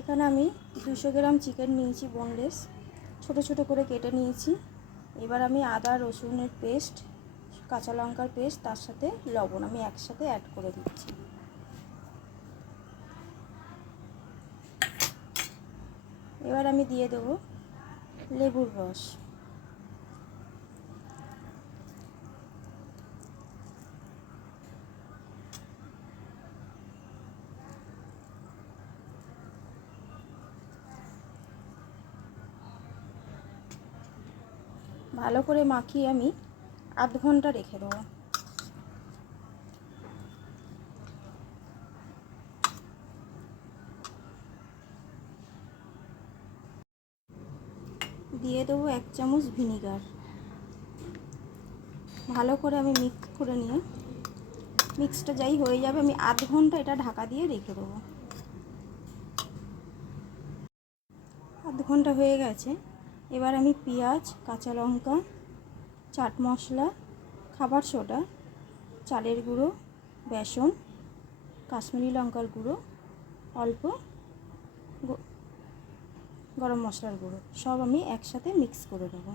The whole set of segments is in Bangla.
এখানে আমি 200 গ্রাম চিকেন নিয়েছি, বোনলেস, ছোট ছোট করে কেটে নিয়েছি। এবার আমি আদা রসুনের পেস্ট, কাঁচা লঙ্কার পেস্ট, তার সাথে লবণ আমি একসাথে অ্যাড করে দিচ্ছি। এবার আমি দিয়ে দেবো লেবুর রস। ভালো করে মাখিয়ে আমি আধ ঘন্টা রেখে দেবো। দিয়ে দেবো 1 চামচ ভিনিগার। ভালো করে আমি মিক্স করে নিয়ে, মিক্সটা যাই হয়ে যাবে, আমি আধ ঘন্টা এটা ঢাকা দিয়ে রেখে দেবো। আধ ঘন্টা হয়ে গেছে। এবার আমি পেঁয়াজ, কাঁচা লঙ্কা, চাট মশলা, খাবার সোডা, চালের গুঁড়ো, বেসন, কাশ্মীরি লঙ্কার গুঁড়ো, অল্প গরম মশলার গুঁড়ো সব আমি একসাথে মিক্স করে দেবো।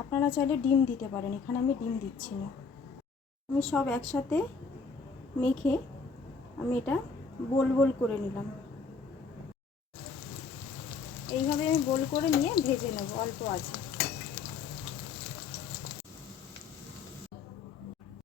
আপনারা চাইলে ডিম দিতে পারেন, এখানে আমি ডিম দিচ্ছি না। আমি সব একসাথে মেখে আমি এটা গোল গোল করে নিলাম। এইভাবে আমি গোল করে নিয়ে ভেজে নেব অল্প আছে।